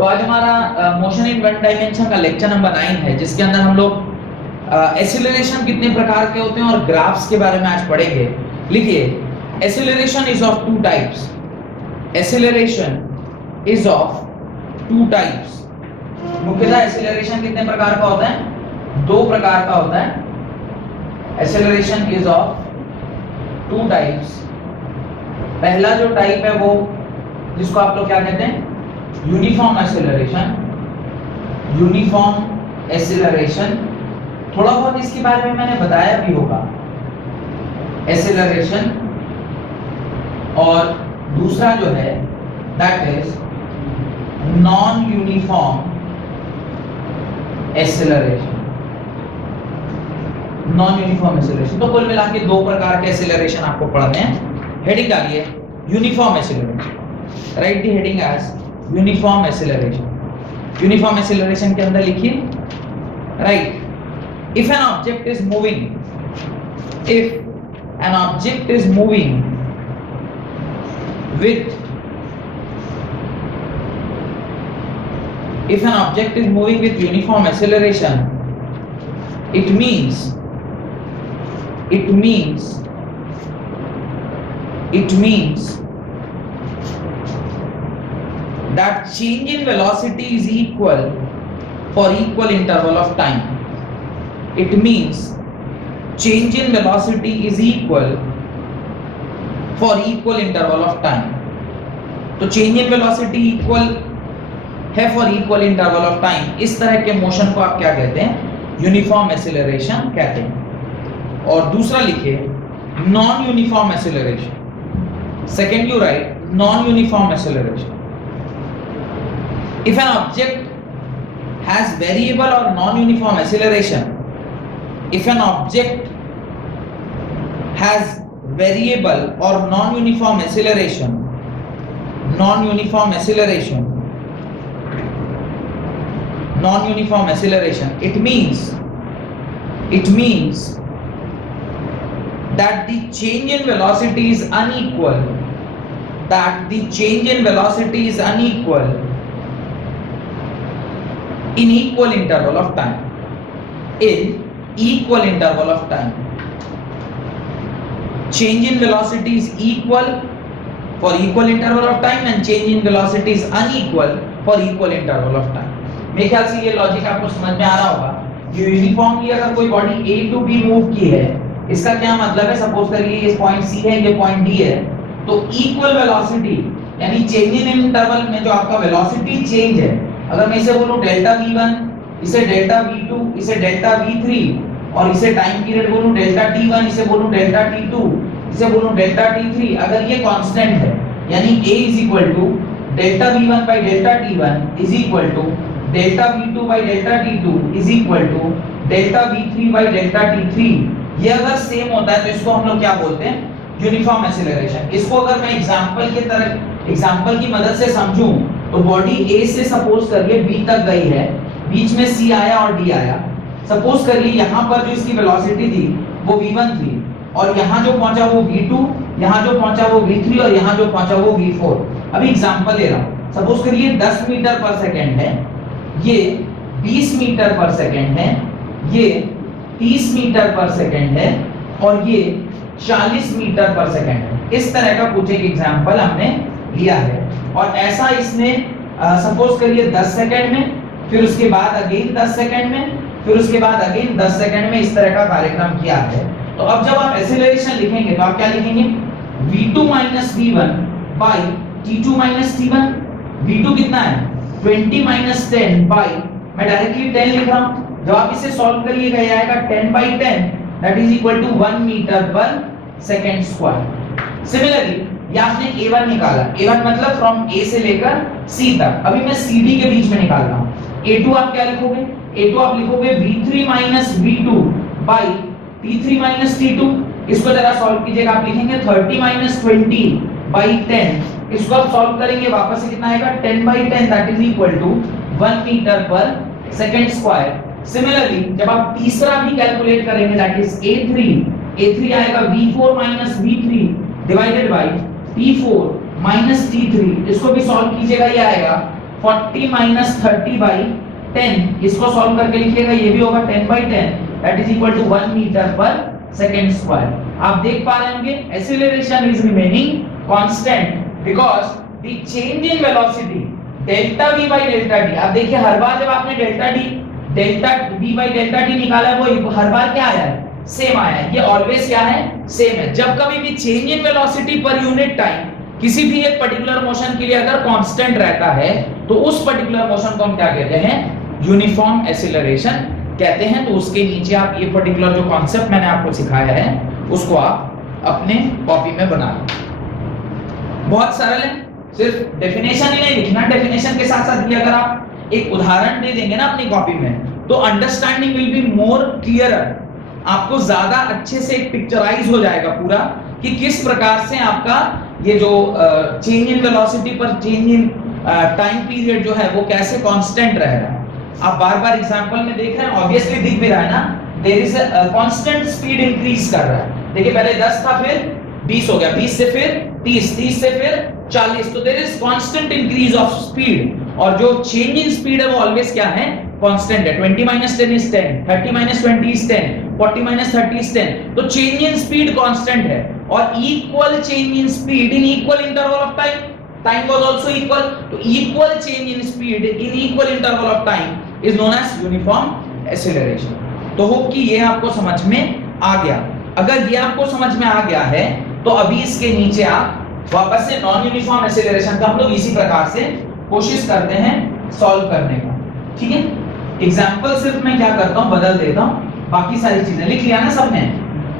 तो आज हमारा मोशन इन वन डायमेंशन का लेक्चर नंबर 9 है, जिसके अंदर हम लोग एक्सीलरेशन कितने प्रकार के होते हैं और ग्राफ्स के बारे में आज पढ़ेंगे। लिखिए, acceleration is of two types. Acceleration is of two types. मुख्यतः एक्सीलरेशन कितने प्रकार का होता है? दो प्रकार का होता है। Acceleration is of two types. पहला जो टाइप है वो, जिसको आप लोग क्या कहते हैं, यूनिफॉर्म एक्सीलरेशन। यूनिफॉर्म एक्सीलरेशन, थोड़ा बहुत इसके बारे में मैंने बताया भी होगा, एक्सीलरेशन। और दूसरा जो है that is non uniform acceleration. Non uniform acceleration. तो कुल मिला के दो प्रकार के एक्सीलरेशन आपको पढ़ने हैं। हेडिंग डालिए uniform acceleration. Write the heading as uniform acceleration. Uniform acceleration के अंदर लिखिए, right, if an object is moving, if an object is moving with, if an object is moving with uniform acceleration, it means that change in velocity is equal for equal interval of time. It means change in velocity is equal for equal interval of time. तो change in velocity equal है for equal interval of time. इस तरह के motion को आप क्या कहते हैं? यूनिफॉर्म एक्सीलरेशन कहते हैं। और दूसरा लिखिए non uniform acceleration. Second you write non uniform acceleration. If an object has variable और non uniform acceleration, if an object has variable or non-uniform acceleration, non-uniform acceleration, it means that the change in velocity is unequal, in equal interval of time, change in velocity is equal for equal interval of time and change in velocity is unequal for equal interval of time. मेरे ख्याल से ये logic आपको समझ में आ रहा होगा। Uniformly अगर कोई body A to B move की है, इसका क्या मतलब है? सपोज करिए ये पॉइंट C है, ये पॉइंट D है, तो इक्वल वेलोसिटी यानी चेंज इन इंटरवल में जो आपका वेलोसिटी चेंज है, अगर मैं इसे बोलूं डेल्टा V1, इसे डेल्टा V2, इसे डेल्टा V3 और इसे टाइम पीरियड बोलूं डेल्टा T1, इसे बोलूं डेल्टा T2, इसे बोलूं डेल्टा T3, अगर ये कांस्टेंट है यानी A is equal to delta V1 by delta T1 is equal to delta V2 by delta T2 is equal to delta V3 by delta T3, ये अगर सेम होता है तो इसको हम लोग क्या बोलते हैं? Uniform acceleration. इसको अगर मैं एग्जांपल की मदद से समझूं तो बॉडी A से सपोज करिए B तक गई है, बीच में C आया और D आया। सपोज करिए यहाँ पर जो इसकी वेलोसिटी थी वो v1 थी और यहाँ जो पहुंचा वो v2, यहाँ जो पहुंचा वो v3 और यहाँ जो पहुंचा वो v4। अभी एग्जांपल ले रहा हूँ। सपोज करिए 10 मीटर पर सेकंड है, ये 20 मीटर पर सेकंड है, ये 30 मीटर पर सेकंड है और ये 40 मीटर पर सेकंड है। इस तरह का कुछ एक एग्जांपल हमने लिया है और ऐसा इसने सपोज करिए 10 सेकंड में, फिर उसके बाद अगेन 10 सेकंड में, फिर उसके बाद अगेन 10 सेकंड में इस तरह का कार्यक्रम किया है। तो अब जब आप एक्सीलरेशन लिखेंगे तो आप क्या लिखेंगे? v2 v1 by t2 t1। v2 कितना है? 20 10 by, मैं डायरेक्टली 10 लिख रहा हूं। जब आप इसे सॉल्व करिएगा ये आएगा 10 by 10 that is equal to 1 metre per second square. Similarly ये आपने a1 निकाला, a1 मतलब फ्रॉम a से लेकर c तक। अभी मैं cd के बीच में निकाल रहा हूं। a2 आप क्या लिखोगे? a2 आप लिखोगे v3 v2 by t3 t2। इसको जरा सॉल्व कीजिएगा, आप लिखेंगे 30 20 by 10। इसको आप सॉल्व करेंगे वापस से कितना आएगा? 10 by 10 that is equal to 1 metre per second square. Similarly जब आप तीसरा भी कैलकुलेट करेंगे दैट इज a3 आएगा v4 v3 divided by t4 t3। इसको भी सॉल्व कीजिएगा, ये आएगा 40 माइनस 30 बाई 10, इसको सॉल्व करके लिखिएगा, ये भी होगा 10 by 10 that is equal to 1 metre per second square. आप देख पा रहे होंगे acceleration is remaining constant because the change in velocity delta v by delta t। आप देखिए हर बार जब आपने delta v by delta t निकाला है वो हर बार क्या आया है, सेम आया है। ये ऑलवेज क्या है, सेम है। जब कभी भी change in velocity per unit time किसी भी एक पर्टिकुलर मोशन के लिए अगर कांस्टेंट रहता है तो उस पर्टिकुलर मोशन को हम क्या कहते हैं, यूनिफॉर्म एक्सीलरेशन कहते हैं। तो उसके नीचे आप ये पर्टिकुलर जो कॉन्सेप्ट मैंने आपको सिखाया है उसको आप अपने कॉपी में बना लो। बहुत सरल है, सिर्फ डेफिनेशन ही नहीं लिखना, डेफिनेशन के साथ साथ भी अगर आप एक उदाहरण दे देंगे ना अपनी कॉपी में तो understanding will be more clearer. आपको ज्यादा अच्छे से एक पिक्चराइज हो जाएगा पूरा कि किस प्रकार से आपका ये जो चेंज इन वेलोसिटी पर चेंज इन टाइम पीरियड जो है वो कैसे कांस्टेंट रह रहा है। आप बार-बार एग्जांपल में देख रहे हैं, ऑब्वियसली दिख भी रहा है ना, there is a constant speed increase कर रहा है। देखिए पहले 10 था फिर 20 हो गया, 20 से फिर 30, 30 से फिर 40, तो there is constant increase of speed. और जो चेंज इन स्पीड है वो ऑलवेज क्या है, कांस्टेंट है। 20 - 10 is 10, 30 - 20 is 10, 40 - 30 is 10। तो चेंज इन स्पीड कांस्टेंट है और equal change in speed in equal interval of time, time was also equal, तो equal change in speed in equal interval of time is known as uniform acceleration. तो hope कि ये आपको समझ में आ गया। अगर ये आपको समझ में आ गया है तो अभी इसके नीचे आप वापस से नॉन यूनिफॉर्म एक्सीलरेशन का हम लोग इसी प्रकार से कोशिश करते हैं सॉल्व करने का, ठीक है। एग्जांपल सिर्फ मैं क्या करता हूं, बदल देता हूं, बाकी सारी चीजें लिख लिया ना सबने,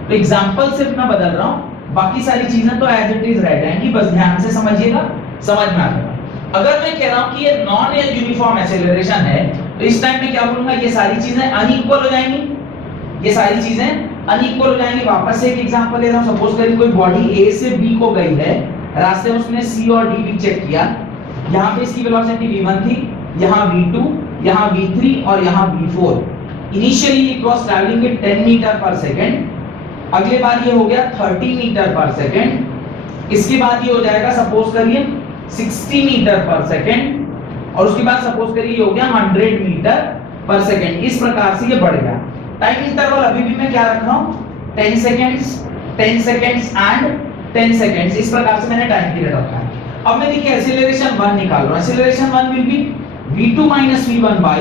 तो एग्जांपल सिर्फ मैं बदल रहा हूं, बाकी सारी चीजें तो एज इट इज रह जाएंगी। बस ध्यान से समझिएगा, समझ में आ जाएगा। अगर मैं कह रहा हूं कि ये नॉन यूनिफॉर्म एक्सीलरेशन है तो इस टाइम में क्या बोलूंगा, ये सारी चीजें अनइक्वल हो जाएंगी, ये सारी चीजें अनइक्वल हो जाएंगी। वापस से एक एग्जांपल ले रहा हूं, सपोज करिए कोई बॉडी A से B को गई है, रास्ते में उसने C और D भी चेक किया, यहां पे इसकी वेलोसिटी v1 थी, यहां v2, यहां v3 और यहां v4। Initially it was travelling at 10 metre per second, अगले बार ये हो गया 30 मीटर पर सेकंड, इसके बाद ये हो जाएगा सपोज करिए 60 मीटर पर सेकंड और उसके बाद सपोज करिए ये हो गया 100 मीटर पर सेकंड। इस प्रकार से ये बढ़ गया। टाइम इंटरवल अभी भी मैं क्या रख रहा हूं, 10 सेकंड्स, 10 सेकंड्स एंड 10 सेकंड्स, इस प्रकार से मैंने टाइम पीरियड रखा है। अब मैं देखिए एक्सीलरेशन 1 निकाल रहा हूं। Acceleration 1 will be v2 - v1 by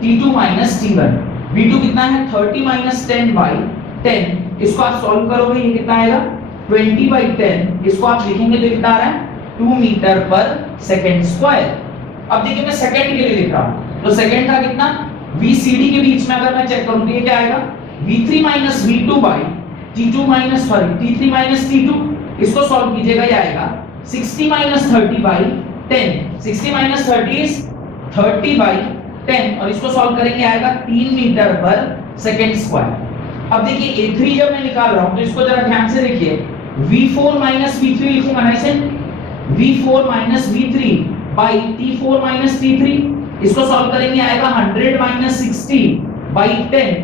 t2 - t1। v2 कितना है, 30 - 10 by 10, इसको आप सॉल्व करोगे ये कितना आएगा, 20 by 10, इसको आप लिखेंगे तो कितना आ रहा है, 2 मीटर पर सेकंड स्क्वायर। अब देखिए मैं सेकंड के लिए लिख रहा हूं, तो सेकंड था कितना, vcd के बीच में अगर मैं चेक करूं तो ये क्या आएगा, v3 - v2 by t3 - t2, इसको सॉल्व कीजिएगा ये आएगा 60 - 30 by 10, 60 - 30 is 30 by 10 और इसको सॉल्व करेंगे आएगा 3 मीटर पर सेकंड स्क्वायर। अब देखिए A3 जब मैं निकाल रहा हूं तो इसको जरा ध्यान से देखिए, V4 - V3 लिखूंगा ना इसे, V4 - V3 by T4 - T3, इसको सॉल्व करेंगे आएगा 100 - 60 by 10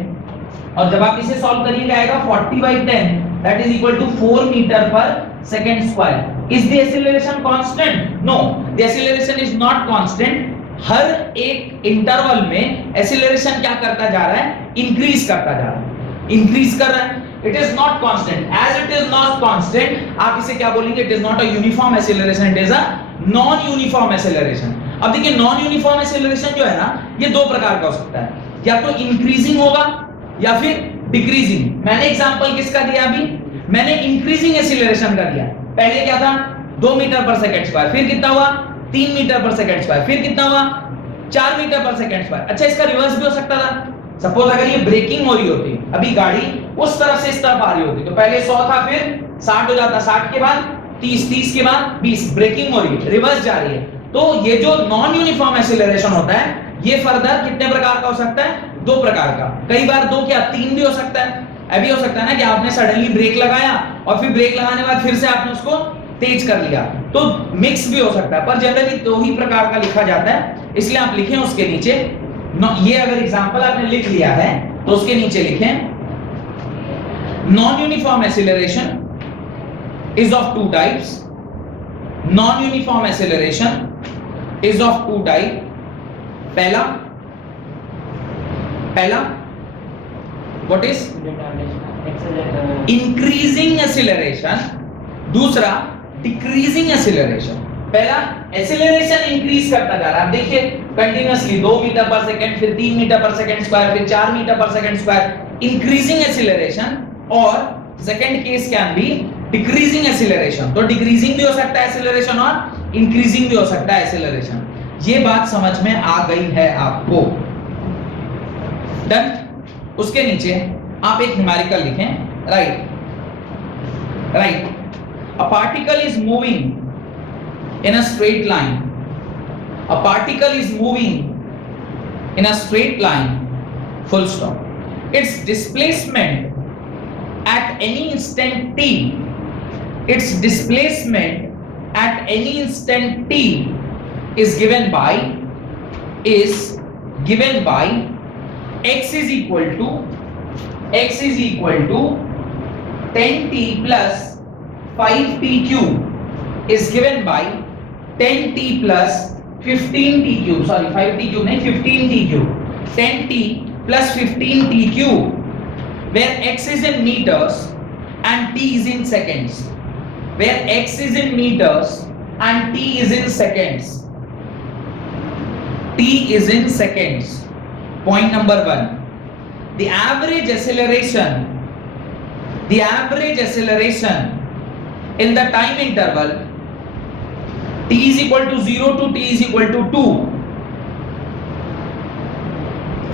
और जब आप इसे सॉल्व करिएगा आएगा 40 by 10 that is equal to 4 metre पर second square. Is the acceleration constant? No, the acceleration is not constant. हर एक इंटरवल में acceleration क्या करता जा रहा है, इंक्रीज करता जा रहा है, इंक्रीज कर रहा है। It is not constant. As it is not constant, आप इसे क्या बोलेंगे, it is not a uniform acceleration, it is a non-uniform acceleration. अब देखिए नॉन यूनिफॉर्म एक्सीलरेशन जो है ना, ये दो प्रकार का हो सकता है, या तो इंक्रीजिंग होगा या फिर डिक्रीजिंग। मैंने एग्जांपल किसका दिया अभी, मैंने इंक्रीजिंग एक्सीलरेशन का दिया। पहले क्या था, 2 मीटर पर सेकंड स्क्वायर, फिर कितना हुआ 3 मीटर पर सेकंड स्क्वायर, फिर कितना हुआ 4 मीटर पर सेकंड स्क्वायर। अच्छा इसका रिवर्स भी हो सकता था, सपोज अगर ये ब्रेकिंग हो रही होती, अभी गाड़ी उस तरफ से इस तरफ आ रही होती, तो पहले 100 था फिर 60 हो जाता, 60 के बाद 30, 30 के बाद 20, ब्रेकिंग हो रही है, रिवर्स जा रही है। तो ये जो नॉन यूनिफॉर्म एक्सीलरेशन होता है ये फर्दर कितने प्रकार का हो सकता है, 2 प्रकार का, कई बार 2 क्या 3 भी हो सकता है। अभी हो सकता है ना कि आपने सडनली ब्रेक लगाया और फिर ब्रेक लगाने के बाद फिर से आपने उसको तेज कर लिया, तो मिक्स भी हो सकता है, पर जनरली 2 ही प्रकार का लिखा जाता है, इसलिए आप लिखें उसके नीचे ये अगर एग्जांपल आपने लिख लिया है तो उसके नीचे लिखें non uniform acceleration is of 2 types. Non-uniform acceleration is of two type. पहला what is increasing acceleration, दूसरा decreasing acceleration. पहला acceleration increase करता जा रहा है, आप देखिए continuously 2 मीटर पर सेकंड, फिर 3 मीटर पर सेकंड स्क्वायर, फिर 4 metre per second square, increasing acceleration. और second case can be decreasing acceleration. तो डिक्रीजिंग भी हो सकता है एक्सीलरेशन और इंक्रीजिंग भी हो सकता है एक्सीलरेशन. ये बात समझ में आ गई है आपको? डन. उसके नीचे आप एक न्यूमेरिकल लिखें. Right. A particle is moving in a straight line. A particle is moving in a straight line, full stop. It's displacement at any instant t, its displacement at any instant t is given by x is equal to 10t plus 5t cube is given by 10t plus 15t cube, sorry 5t cube नहीं 15t cube, 10t plus 15t cube, where x is in meters and t is in seconds. Where x is in meters and t is in seconds. T is in seconds. Point number 1. The average acceleration in the time interval t is equal to 0 to t is equal to 2.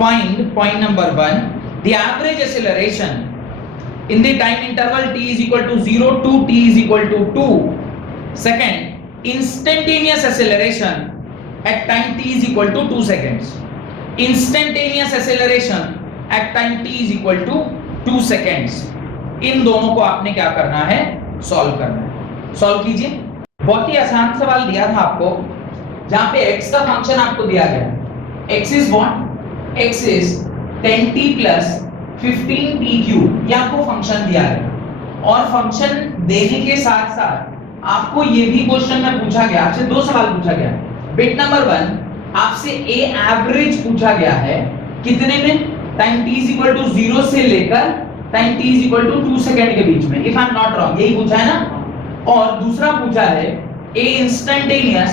Find point number 1. The average acceleration in the time interval t is equal to 0 to t is equal to 2. Second, instantaneous acceleration at time t is equal to 2 seconds. Instantaneous acceleration at time t is equal to 2 seconds. इन दोनों को आपने क्या करना है? Solve करना है. Solve कीजिए. बहुत ही आसान सवाल दिया था आपको, जहां पे x का फंक्शन आपको दिया गया. x is what? x is 10t plus 15t cube, ये आपको फंक्शन दिया है. और फंक्शन देने के साथ साथ आपको ये भी क्वेश्चन में पूछा गया, आपसे दो सवाल पूछा गया. बिट नंबर 1 आपसे ए एवरेज पूछा गया है कितने में? Time t is equal to 0 से लेकर time t is equal to 2 second के बीच में, if I am not wrong, यही पूछा है ना. और दूसरा पूछा है ए इंस्टेंटेनियस,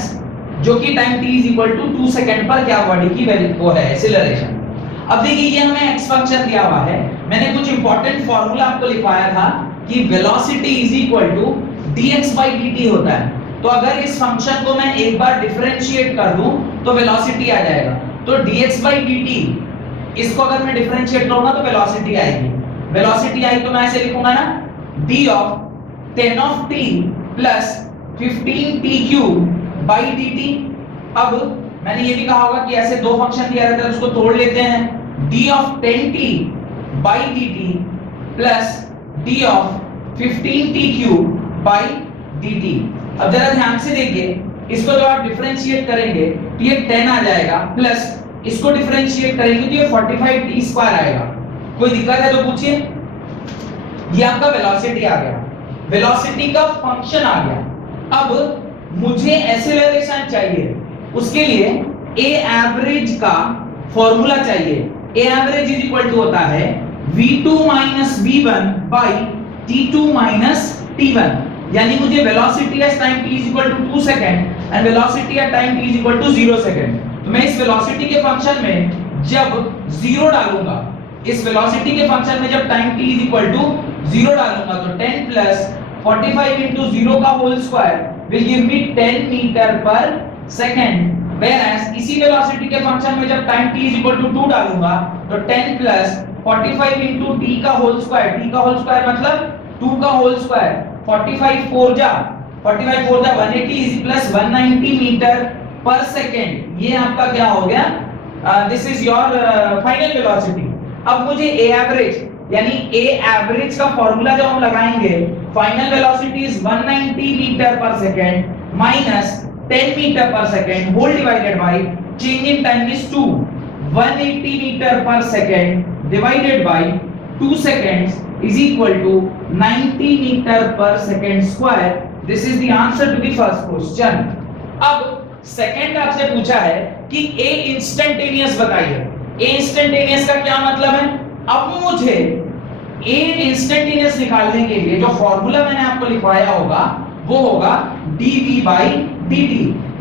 जो कि time t is equal to 2 second पर क्या बॉडी की वो है एक्सीलरेशन. अब देखिए ये हमें x फंक्शन दिया हुआ है. मैंने कुछ इंपॉर्टेंट फार्मूला आपको लिखवाया था कि velocity is equal to dx by dt होता है. तो अगर इस फंक्शन को मैं एक बार डिफरेंशिएट कर दूं तो वेलोसिटी आ जाएगा. तो dx by dt, इसको अगर मैं डिफरेंशिएट करूंगा तो वेलोसिटी आएगी. वेलोसिटी आई तो मैं ऐसे लिखूंगा ना, d of 10 of t plus 15t cube by dt. अब मैंने ये भी कहा होगा कि ऐसे दो फंक्शन दिया रहता है, उसको तोड़ लेते हैं. d of 10t by dt plus d of 15t cube by dt. अब जरा ध्यान से देखिए, इसको जब आप डिफरेंशिएट करेंगे तो ये 10 आ जाएगा, प्लस इसको डिफरेंशिएट करेंगे तो ये 45t स्क्वायर आएगा. कोई दिक्कत है तो पूछिए. ये आपका वेलोसिटी आ गया, वेलोसिटी का फंक्शन आ गया. अब मुझे एक्सीलरेशन चाहिए, उसके लिए ए एवरेज का फॉर्मूला चाहिए. A average is equal to होता है v2 minus v1 by t2 minus t1. यानी मुझे velocity at time t is equal to 2 second and velocity at time t is equal to 0 second. तो मैं इस velocity के function में जब 0 डालूंगा, इस वेलोसिटी के फंक्शन में जब time t is equal to 0 डालूंगा तो 10 plus 45 into 0 का whole square will give me 10 metre per second. Whereas इसी वेलोसिटी के फंक्शन में जब time t is equal to 2 डालूंगा तो 10 plus 45 into t का होल स्क्वायर, t का होल स्क्वायर मतलब 2 का होल स्क्वायर, 45 4 जा 180 is plus 190 metre per second. ये आपका क्या हो गया? This is your final velocity. अब मुझे ए एवरेज, यानी ए एवरेज का फॉर्मूला जब हम लगाएंगे, final velocity is 190 metre per second minus 10 metre per second whole divided by change in time is 2, 180 metre per second divided by 2 seconds is equal to 90 metre per second square. This is the answer to the first question. अब second आपसे पूछा है कि ए instantaneous बताइए। ए instantaneous का क्या मतलब है? अब मुझे ए इंस्टेंटेनियस निकालने के लिए जो फॉर्मूला मैंने आपको लिखवाया होगा वो होगा dv by dt,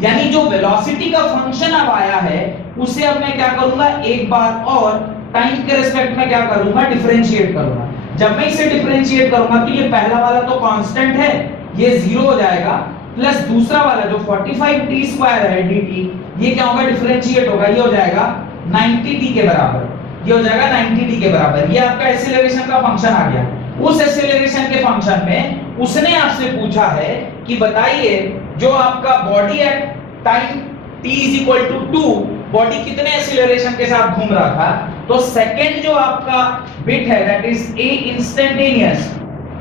यानी जो वेलोसिटी का फंक्शन अब आया है उसे अब मैं क्या करूंगा, एक बार और टाइम के रिस्पेक्ट में क्या करूंगा, डिफरेंशिएट करूंगा। जब मैं इसे डिफरेंशिएट करूंगा तो ये पहला वाला तो कांस्टेंट है, ये जीरो हो जाएगा, प्लस दूसरा वाला जो 45t² है dt, ये क्या होगा, डिफरेंशिएट होगा, ये हो जाएगा 90t के बराबर, ये हो जाएगा 90t के बराबर। ये आपका एक्सीलरेशन का फंक्शन आ गया। उस एक्सीलरेशन के फंक्शन में उसने आपसे पूछा है कि बताइए जो आपका body at time t = 2, body कितने एक्सीलरेशन के साथ घूम रहा था, तो सेकंड जो आपका बिट है दैट इज ए इंस्टेंटेनियस,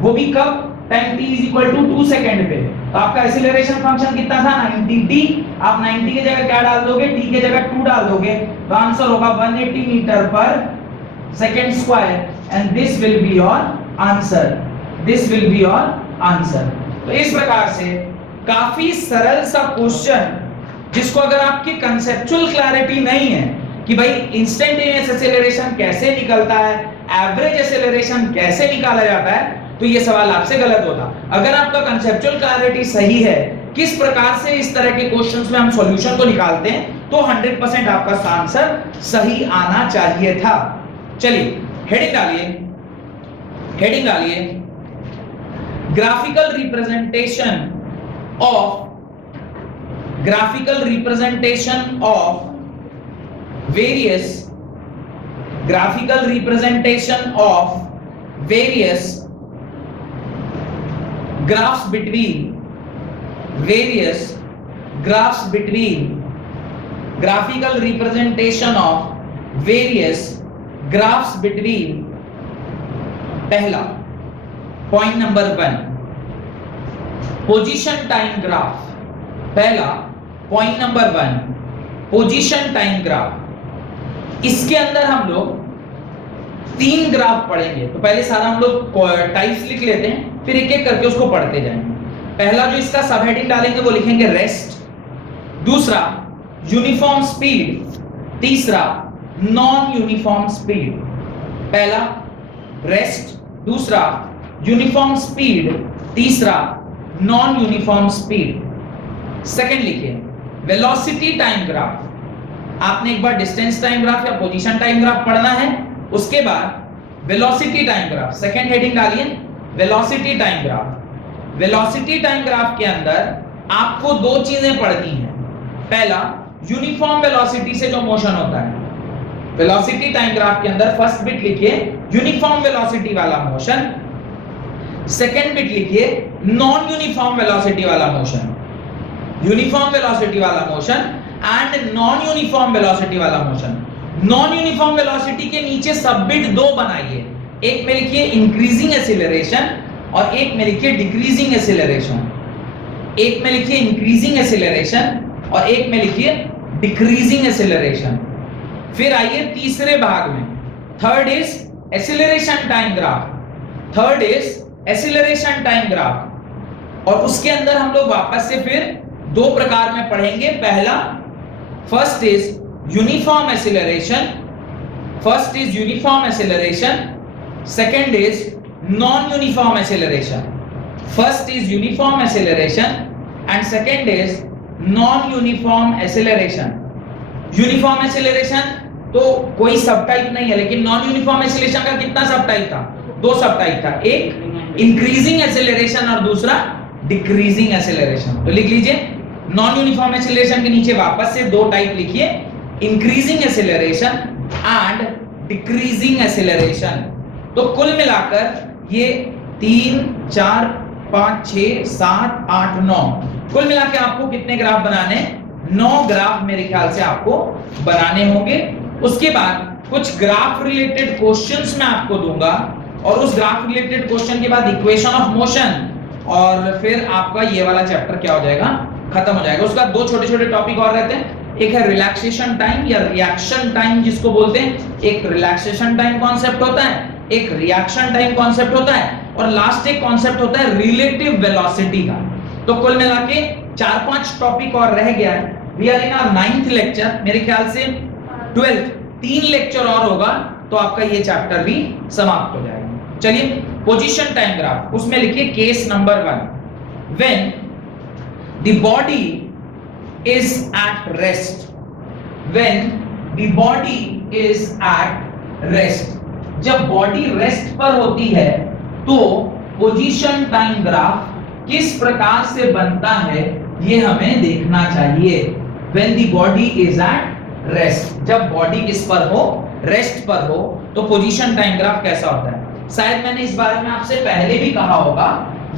वो भी कब, टाइम t = 2 सेकंड पे। तो आपका एक्सीलरेशन फंक्शन कितना था, 90t। आप 90 की जगह क्या डाल दोगे, t की जगह 2 डाल दोगे, तो आंसर होगा 180 metre per second square, and this will be your answer, this will be your answer. तो इस प्रकार से काफी सरल सा क्वेश्चन, जिसको अगर आपकी कंसेप्चुअल क्लैरिटी नहीं है कि भाई इंस्टेंटेनियस एक्सीलरेशन कैसे निकलता है, एवरेज एक्सीलरेशन कैसे निकाला जाता है, तो ये सवाल आपसे गलत होता। अगर आपका कंसेप्चुअल क्लैरिटी सही है किस प्रकार से इस तरह के क्वेश्चंस में हम सॉल्यूशन को निकालते हैं, तो 100% आपका आंसर सही आना चाहिए था। चलिए हेडिंग डालिए, हेडिंग डालिए, graphical representation of, graphical representation of various, graphical representation of various graphs between, various graphs between, graphical representation of various graphs between, पहला point number 1 position time graph, पहला point number 1 position time graph. इसके अंदर हम लोग 3 graph पढ़ेंगे, तो पहले सारा हम लोग टाइप्स लिख लेते हैं, फिर एक एक करके उसको पढ़ते जाएंगे। पहला जो इसका सब हेडिंग डालेंगे वो लिखेंगे रेस्ट, दूसरा यूनिफॉर्म स्पीड, तीसरा नॉन यूनिफॉर्म स्पीड। पहला रेस्ट, दूसरा यूनिफॉर्म स्पीड, तीसरा नॉन यूनिफॉर्म स्पीड। सेकंड लिखिए वेलोसिटी टाइम ग्राफ। आपने एक बार डिस्टेंस टाइम ग्राफ या पोजीशन टाइम ग्राफ पढ़ना है, उसके बाद velocity time graph. Second heading डालिए velocity time graph. Velocity time graph के अंदर आपको 2 चीजें पढ़नी है। पहला यूनिफॉर्म वेलोसिटी से जो मोशन होता है, वेलोसिटी टाइम ग्राफ के अंदर फर्स्ट बिट लिखिए यूनिफॉर्म वेलोसिटी वाला मोशन, सेकंड बिट लिखिए नॉन यूनिफॉर्म वेलोसिटी वाला मोशन। यूनिफॉर्म वेलोसिटी वाला motion and non uniform velocity वाला मोशन। नॉन यूनिफॉर्म वेलोसिटी के नीचे सब बिट 2 बनाइए, एक में लिखिए इंक्रीजिंग एक्सीलरेशन और एक में लिखिए डिक्रीजिंग एक्सीलरेशन। एक में लिखिए इंक्रीजिंग एक्सीलरेशन और एक में लिखिए डिक्रीजिंग एक्सीलरेशन। फिर आइए तीसरे भाग में, third is acceleration time graph, third is acceleration time graph. और उसके अंदर हम लोग वापस से फिर 2 प्रकार में पढ़ेंगे। पहला first is uniform acceleration, first is uniform acceleration, second is non-uniform acceleration. First is uniform acceleration and second is non-uniform acceleration. Uniform acceleration तो कोई सब टाइप नहीं है, लेकिन नॉन यूनिफॉर्म एक्सीलरेशन का कितना सब टाइप था, 2 सब टाइप था, एक इंक्रीजिंग एक्सीलरेशन और दूसरा डिक्रीजिंग एक्सीलरेशन। तो लिख लीजिए नॉन यूनिफॉर्म एक्सीलरेशन के नीचे वापस से 2 टाइप लिखिए, increasing acceleration and decreasing acceleration. तो कुल मिलाकर ये 3 4 5 6 7 8 9 कुल मिला के आपको कितने ग्राफ बनाने, 9 ग्राफ मेरे ख्याल से आपको बनाने होंगे। उसके बाद कुछ ग्राफ रिलेटेड क्वेश्चंस मैं आपको दूंगा और उस ग्राफ रिलेटेड क्वेश्चन के बाद इक्वेशन ऑफ मोशन, और फिर आपका ये वाला चैप्टर क्या हो जाएगा, खत्म हो जाएगा। उसका 2 छोटे-छोटे टॉपिक और रहते हैं, एक है रिलैक्सेशन टाइम या रिएक्शन टाइम जिसको बोलते हैं। एक रिलैक्सेशन टाइम कॉन्सेप्ट होता है, एक रिएक्शन टाइम कॉन्सेप्ट होता है, और लास्ट एक कॉन्सेप्ट होता है रिलेटिव वेलोसिटी का। तो कुल मिला के 4-5 टॉपिक और रह गया है, we are in our 9th lecture, मेरे ख्याल से 12th, 3 लेक्चर और होगा तो आपका ये चैप्टर भी समाप्त हो जाएगा। चलिए पोजीशन टाइम ग्राफ, उसमें लिखिए case number 1, when the body is at rest, when the body is at rest, जब बॉडी रेस्ट पर होती है तो पोजीशन टाइम ग्राफ किस प्रकार से बनता है ये हमें देखना चाहिए। When the body is at rest, जब बॉडी किस पर हो, रेस्ट पर हो, तो पोजीशन टाइम ग्राफ कैसा होता है। शायद मैंने इस बारे में आपसे पहले भी कहा होगा,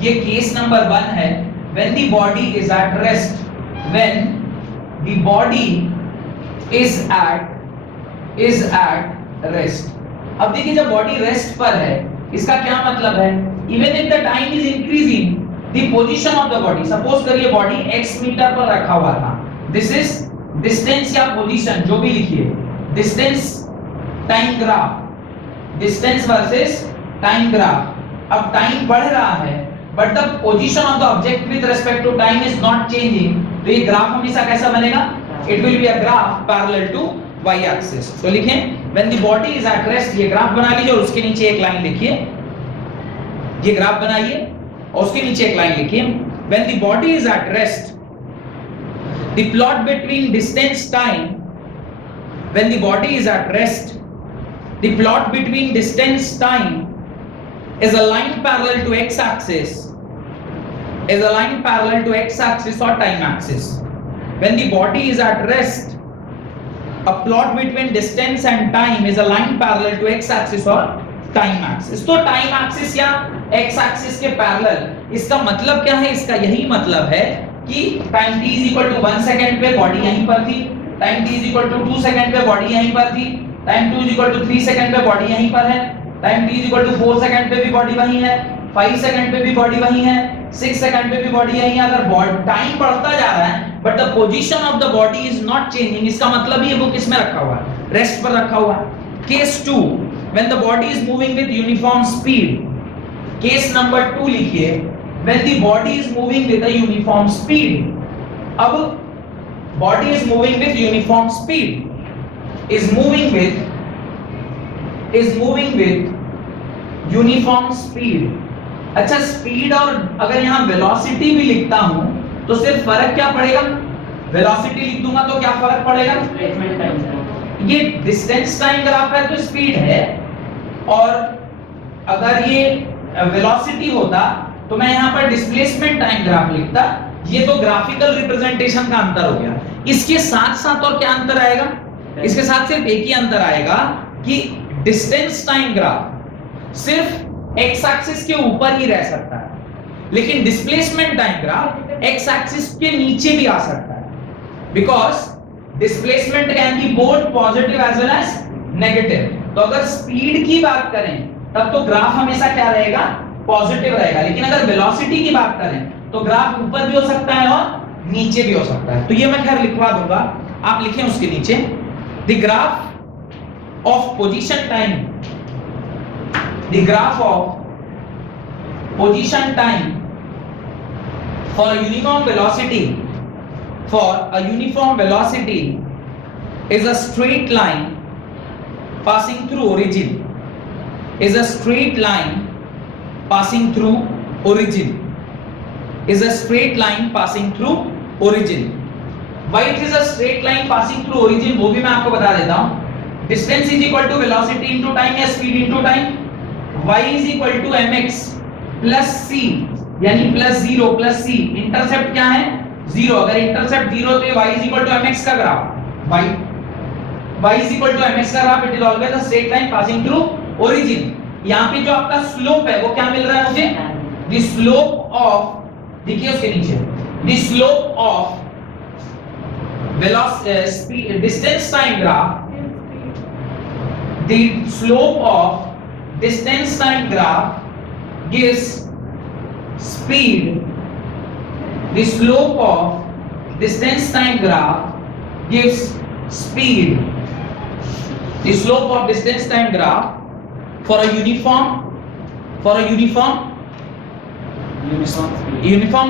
ये केस नंबर 1 है, when the body is at rest, when the body is at rest। अब देखिए जब बॉडी रेस्ट पर है, इसका क्या मतलब है, even if the time is increasing the position of the body, suppose करिए बॉडी x मीटर पर रखा हुआ था, this is distance या पोजीशन जो भी लिखिए, distance time graph, distance versus time graph. अब टाइम बढ़ रहा है but the position of the object with respect to time is not changing, तो ये ग्राफ हमेशा कैसा बनेगा, it will be a graph parallel to y axis. तो लिखें when the body is at rest, ये ग्राफ बना लीजिए और उसके नीचे एक लाइन लिखिए, ये ग्राफ बनाइए और उसके नीचे एक लाइन लिखिए, when the body is at rest the plot between distance time, when the body is at rest, the plot between distance time is a line parallel to x axis, is a line parallel to x axis or time axis. When the body is at rest, a plot between distance and time is a line parallel to x axis or time axis. तो time axis या x axis के parallel, इसका मतलब क्या है, इसका यही मतलब है कि time t is equal to 1 second पे बॉडी यहीं पर थी, time t is equal to 2 second पे बॉडी यहीं पर थी, time 2 is equal to 3 second पे बॉडी यहीं पर है, time t is equal to 4 second पे भी बॉडी वहीं है, 5 सेकंड पे भी बॉडी वहीं है, 6 सेकंड पे भी बॉडी यहीं है। अगर टाइम बढ़ता जा रहा है but the position of the body is not changing, इसका मतलब ये वो किस में रखा हुआ है, रेस्ट पर रखा हुआ है। Case 2, when the body is moving with uniform speed, case number 2 लिखिए, when the body is moving with a uniform speed। अब body is moving with uniform speed, is moving with uniform speed। अच्छा speed, और अगर यहाँ velocity भी लिखता हूं तो सिर्फ फर्क क्या पड़ेगा, वेलोसिटी लिख दूंगा तो क्या फर्क पड़ेगा, ये डिस्टेंस टाइम ग्राफ है तो स्पीड है, और अगर ये वेलोसिटी होता तो मैं यहाँ पर डिस्प्लेसमेंट टाइम ग्राफ लिखता। ये तो ग्राफिकल रिप्रेजेंटेशन का अंतर हो गया। इसके साथ साथ और क्या अंतर आएगा, इसके साथ सिर्फ एक ही अंतर आएगा कि डिस्टेंस टाइम ग्राफ सिर्फ एक्स एक्सिस के ऊपर ही रह सकता है, लेकिन displacement time graph x axis के नीचे भी आ सकता है, because displacement can be both positive as well as negative. तो अगर स्पीड की बात करें तब तो ग्राफ हमेशा क्या रहेगा, पॉजिटिव रहेगा, लेकिन अगर वेलोसिटी की बात करें तो ग्राफ ऊपर भी हो सकता है और नीचे भी हो सकता है। तो ये मैं खैर लिखवा दूंगा, आप लिखें उसके नीचे, the graph of position time, the graph of position time for a uniform velocity, for a uniform velocity is a straight line passing through origin, is a straight line passing through origin, is a straight line passing through origin। why it is a straight line passing through origin वो भी मैं आपको बता देता हूँ। distance is equal to velocity into time या speed into time, y is equal to mx plus c, यानी plus 0 plus c, intercept क्या है 0, अगर इंटरसेप्ट 0 तो y is equal to mx का graph, y is equal to mx का graph, it is always a straight line passing through origin। यहाँ पे जो आपका स्लोप है वो क्या मिल रहा है मुझे, the slope of, देखिए उसके नीचे, the slope of velocity distance time graph, the slope of distance time graph gives speed, the slope of distance time graph gives speed, the slope of distance time graph for a uniform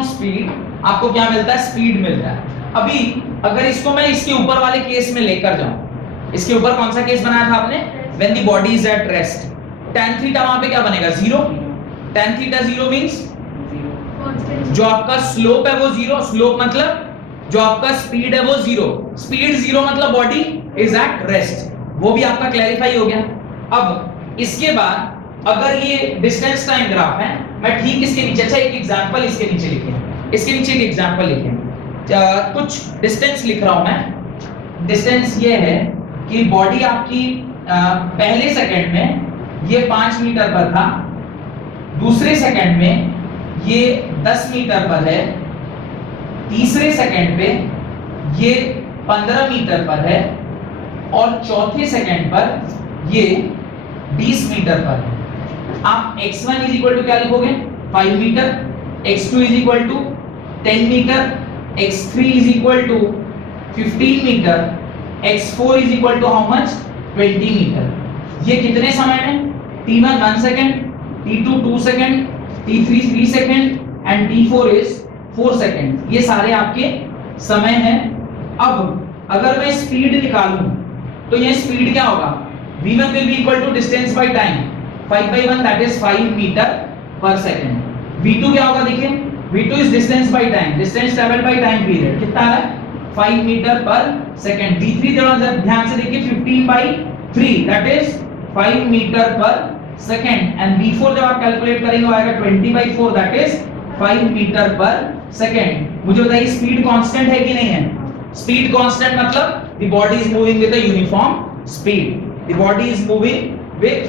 speed आपको क्या मिलता है, speed मिलता है। अभी अगर इसको मैं इसके ऊपर वाले केस में लेकर जाऊं, इसके ऊपर कौन सा केस बनाया था आपने? When the body is at rest, tan theta वहां पे क्या बनेगा? 0। tan थीटा 0 मींस जो आपका स्लोप है वो 0, स्लोप मतलब जो आपका स्पीड है वो 0, स्पीड 0 मतलब बॉडी इज एट रेस्ट। वो भी आपका क्लैरिफाई हो गया। अब इसके बाद अगर ये डिस्टेंस टाइम ग्राफ है, मैं ठीक इसके नीचे, अच्छा एक एग्जांपल इसके नीचे लिखे, इसके नीचे एक एग्जांपल लिखे, कुछ डिस्टेंस लिख रहा हूं मैं। डिस्टेंस ये है कि बॉडी आपकी पहले सेकंड में ये 5 मीटर पर था, दूसरे सेकंड में ये 10 मीटर पर है, तीसरे सेकंड पे ये 15 मीटर पर है और चौथे सेकंड पर ये 20 मीटर पर है। आप x1 इज इक्वल टू क्या लिखोगे? 5 metre, x2 is equal to 10 metre, x3 is equal to 15 metre, x4 is equal to how much? 20 metre. ये कितने समय में? t1 1 second, t2 2 second, t3 3 second and t4 is 4 second. ये सारे आपके समय हैं। अब अगर मैं स्पीड निकालूं तो ये स्पीड क्या होगा? v1 will be equal to distance by time, 5 by 1 that is 5 meter per second। v2 क्या होगा? देखिए v2 is distance by time, distance traveled by time period कितना है? 5 मीटर पर सेकंड। v3 जरा ध्यान से देखिए 15 by 3 that is 5 metre per second and v4 जब आप कैलकुलेट करेंगे आएगा 20 by 4 that is 5 metre per second. मुझे बताइए स्पीड कांस्टेंट है कि नहीं है? स्पीड कांस्टेंट मतलब the body is moving with a uniform speed, the body is moving with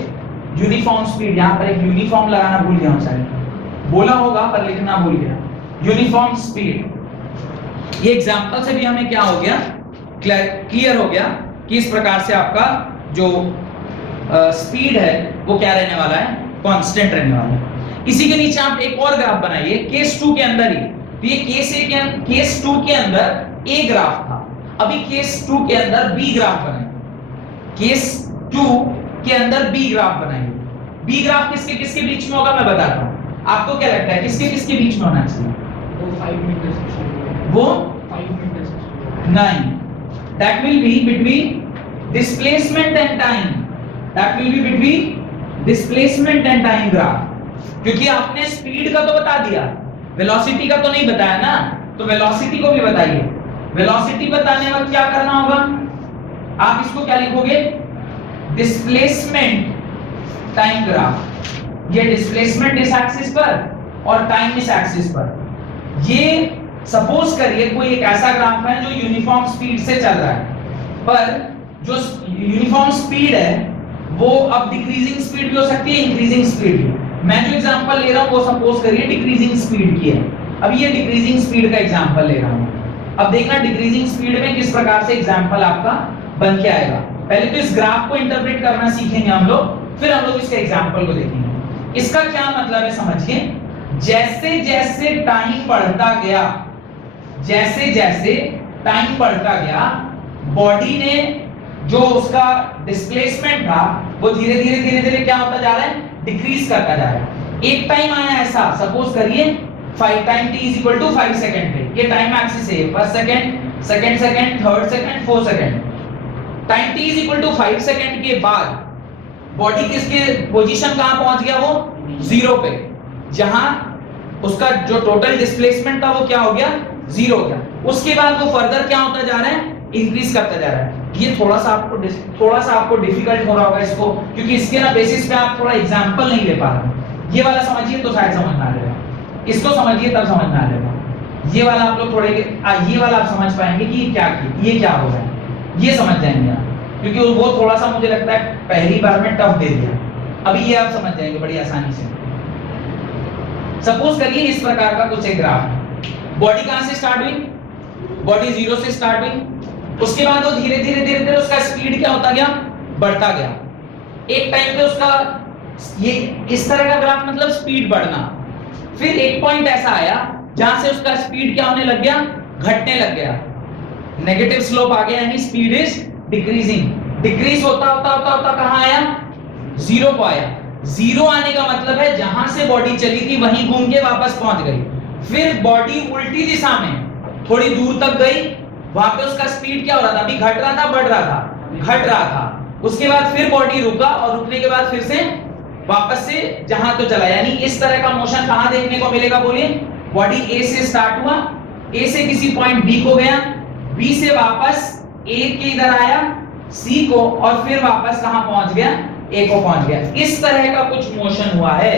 uniform speed। यहां पर एक यूनिफॉर्म लगाना भूल गया हूं, शायद बोला होगा पर लिखना भूल गया, यूनिफॉर्म स्पीड। ये एग्जांपल से भी हमें क्या हो गया? क्लियर हो गया कि इस प्रकार से आपका जो स्पीड है वो क्या रहने वाला है? कांस्टेंट रहने वाला है। इसी के नीचे आप एक और ग्राफ बनाइए केस 2 के अंदर ही। तो ये केस 2 के अंदर ए ग्राफ था, अभी केस 2 के अंदर बी ग्राफ बनाइए। केस 2 के अंदर बी ग्राफ बनाइए। बी ग्राफ किसके किसके बीच में होगा मैं बताता हूं। आपको क्या लगता है किसके किसके बीच में होना चाहिए? वो 5 मीटर, वो 5 मीटर नहीं, that will be between displacement and time, that will be between displacement and time graph। क्योंकि आपने स्पीड का तो बता दिया, वेलोसिटी का तो नहीं बताया ना, तो वेलोसिटी को भी बताइए। वेलोसिटी बताने वक्त क्या करना होगा? आप इसको क्या लिखोगे? Displacement time graph. ये डिस्प्लेसमेंट इस एक्सिस पर और टाइम इस एक्सिस पर। ये सपोज करिए कोई एक ऐसा ग्राफ है जो यूनिफॉर्म स्पीड से चल रहा है, पर जो यूनिफॉर्म स्पीड है वो अब डिक्रीजिंग स्पीड भी हो सकती है, इंक्रीजिंग स्पीड भी। मैं जो एग्जांपल ले रहा हूं वो सपोज करिए डिक्रीजिंग स्पीड की है। अब ये डिक्रीजिंग स्पीड का एग्जांपल ले रहा हूं। अब देखना डिक्रीजिंग स्पीड में किस प्रकार से एग्जांपल आपका बन के आएगा। पहले तो इस ग्राफ को इंटरप्रेट करना सीखेंगे हम लोग, फिर हम लोग इसके एग्जांपल को देखेंगे। इसका क्या मतलब है समझिए, जैसे जैसे टाइम बढ़ता गया, जैसे जैसे टाइम बढ़ता गया, बॉडी ने जो उसका डिस्प्लेसमेंट था वो धीरे धीरे धीरे धीरे क्या होता जा रहा है? डिक्रीज करता जा रहा है। एक टाइम आया ऐसा, सपोज करिए 5 time t is equal to 5 second पे, ये टाइम एक्सिस है, first second, second second, third second, fourth second. Time t is equal to 5 second के बाद बॉडी किसके पोजीशन कहां पहुंच गया? वो 0 पे, जहां उसका जो टोटल डिस्प्लेसमेंट था वो क्या हो गया? 0 हो गया। उसके बाद वो फर्दर क्या होता जा रहा है? इंक्रीज करता जा रहा है। ये थोड़ा सा आपको डिफिकल्ट हो रहा होगा इसको, क्योंकि इसके ना बेसिस पे आप थोड़ा एग्जांपल नहीं ले पा रहे। ये वाला समझिए तो शायद समझ में आ जाएगा, इसको समझिए तब समझ में आ जाएगा। ये वाला आप लोग थोड़े ये वाला आप समझ पाएंगे कि ये क्या हो रहा है, ये समझ जाएंगे आप, क्योंकि वो थोड़ा सा मुझे लगता है पहली बार में टफ दे दिया। अभी ये आप समझ जाएंगे बड़ी आसानी से। सपोज करिए इस प्रकार का कुछ एक ग्राफ है। बॉडी कहां से स्टार्ट हुई? बॉडी 0 से स्टार्ट हुई, उसके बाद वो धीरे धीरे धीरे धीरे उसका स्पीड क्या होता गया? बढ़ता गया। एक टाइम पे उसका ये इस तरह का ग्राफ मतलब स्पीड बढ़ना। फिर एक पॉइंट ऐसा आया जहां से उसका स्पीड क्या होने लग गया? घटने लग गया, नेगेटिव स्लोप आ गया, यानी स्पीड इज डिक्रीजिंग। डिक्रीज होता होता होता होता कहां आया? 0 को आया। 0 आने का मतलब है जहां से बॉडी चली थी वहीं घूम के वापस पहुंच गई। फिर बॉडी उल्टी दिशा में थोड़ी दूर तक गई, वहां पे उसका स्पीड क्या हो रहा था, अभी घट रहा था बढ़ रहा था, घट रहा था, उसके बाद फिर बॉडी रुका और रुकने के बाद फिर से वापस से जहां तो चला, यानी इस तरह का मोशन कहां देखने को मिलेगा बोलिए, बॉडी ए से स्टार्ट हुआ, ए से किसी पॉइंट बी को गया, बी से वापस ए के इधर आया सी को और फिर वापस कहां पहुंच गया, ए को पहुंच गया। इस तरह का कुछ मोशन हुआ है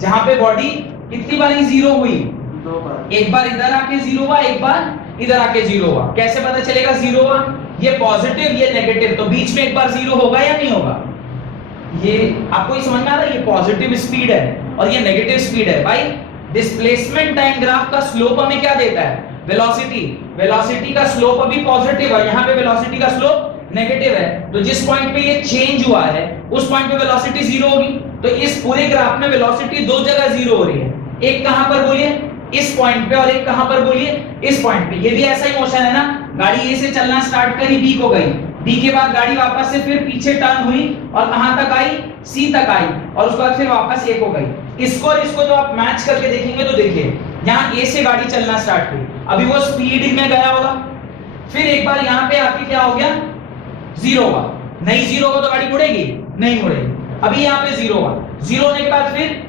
जहां पे बॉडी कितनी बार जीरो हुई, दो बार, एक बार इधर आके जीरो हुआ, एक बार इधर आके जीरो हुआ। कैसे पता चलेगा जीरो हुआ, ये पॉजिटिव ये नेगेटिव, तो बीच में एक बार जीरो होगा या नहीं होगा, ये आपको ये समझ में आ रहा है, ये पॉजिटिव स्पीड है और ये नेगेटिव स्पीड है। भाई डिस्प्लेसमेंट टाइम ग्राफ का स्लोप हमें क्या देता है, वेलोसिटी, वेलोसिटी का स्लोप अभी पॉजिटिव है, यहाँ पे वेलोसिटी का स्लोप नेगेटिव है, तो जिस पॉइंट पे ये चेंज हुआ है उस पॉइंट पे वेलोसिटी जीरो होगी। तो इस पूरे ग्राफ में वेलोसिटी दो जगह जीरो हो रही है, एक कहां पर बोलिए, इस पॉइंट पे, और एक कहां पर बोलिए, इस पॉइंट पे। ये भी ऐसा ही मोशन है ना, गाड़ी ए से चलना स्टार्ट करी, बी को गई, बी के बाद गाड़ी वापस से फिर पीछे टर्न हुई और कहां तक आई, सी तक आई, और उसके बाद फिर वापस ए को गई। इसको और इसको जो आप मैच करके देखेंगे तो देखिए, यहाँ ए से गाड़ी चलना स्टार्ट हुई, अभी वो स्पीड में गया होगा, फिर एक बार यहाँ पे आके क्या हो गया, जीरो हुआ, नहीं जीरो हो तो गाड़ी मुड़ेगी, नहीं मुड़ेगी, अभी यहाँ पे जीरो हुआ, जीरो होने के बाद फिर